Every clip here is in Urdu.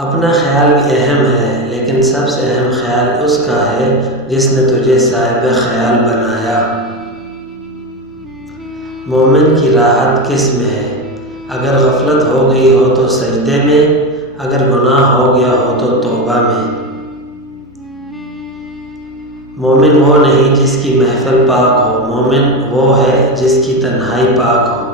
اپنا خیال بھی اہم ہے، لیکن سب سے اہم خیال اس کا ہے جس نے تجھے صاحب خیال بنایا۔ مومن کی راحت کس میں ہے؟ اگر غفلت ہو گئی ہو تو سجدے میں، اگر گناہ ہو گیا ہو تو توبہ میں۔ مومن وہ نہیں جس کی محفل پاک ہو، مومن وہ ہے جس کی تنہائی پاک ہو۔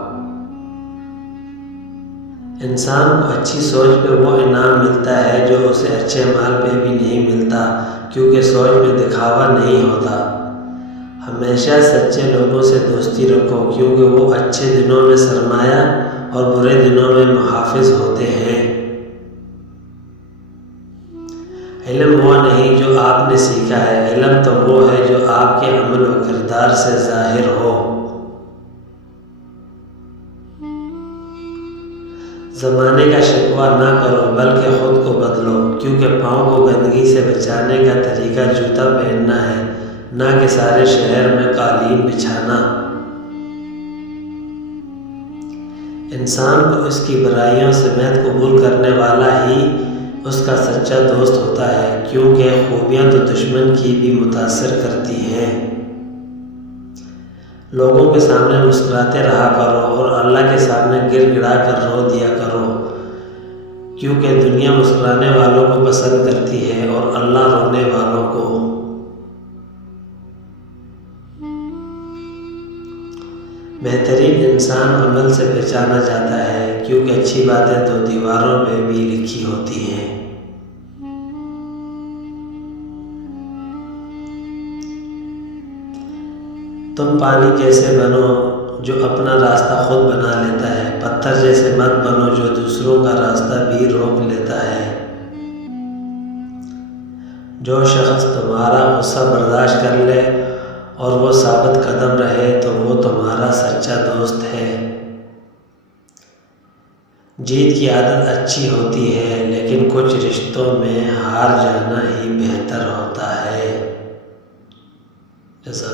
انسان کو اچھی سوچ پہ وہ انعام ملتا ہے جو اسے اچھے مال پہ بھی نہیں ملتا، کیونکہ سوچ میں دکھاوا نہیں ہوتا۔ ہمیشہ سچے لوگوں سے دوستی رکھو، کیونکہ وہ اچھے دنوں میں سرمایہ اور برے دنوں میں محافظ ہوتے ہیں۔ علم وہ نہیں جو آپ نے سیکھا ہے، علم تو وہ ہے جو آپ کے عمل و کردار سے ظاہر ہو۔ زمانے کا شکوہ نہ کرو بلکہ خود کو بدلو، کیونکہ پاؤں کو گندگی سے بچانے کا طریقہ جوتا پہننا ہے، نہ کہ سارے شہر میں قالین بچھانا۔ انسان کو اس کی برائیوں سمیت قبول کرنے والا ہی اس کا سچا دوست ہوتا ہے، کیونکہ خوبیاں تو دشمن کی بھی متاثر کرتی ہیں۔ لوگوں کے سامنے مسکراتے رہا کرو اور اللہ کے سامنے گڑ گڑا کر رو دیا کرو، کیونکہ دنیا مسکرانے والوں کو پسند کرتی ہے اور اللہ رونے والوں کو۔ بہترین انسان عمل سے پہچانا جاتا ہے، کیونکہ اچھی باتیں تو دیواروں پہ بھی لکھی ہوتی ہیں۔ تم پانی جیسے بنو جو اپنا راستہ خود بنا لیتا ہے، پتھر جیسے مت بنو جو دوسروں کا راستہ بھی روک لیتا ہے۔ جو شخص تمہارا غصہ برداشت کر لے اور وہ ثابت قدم رہے تو وہ تمہارا سچا دوست ہے۔ جیت کی عادت اچھی ہوتی ہے، لیکن کچھ رشتوں میں ہار جانا ہی بہتر ہوتا ہے۔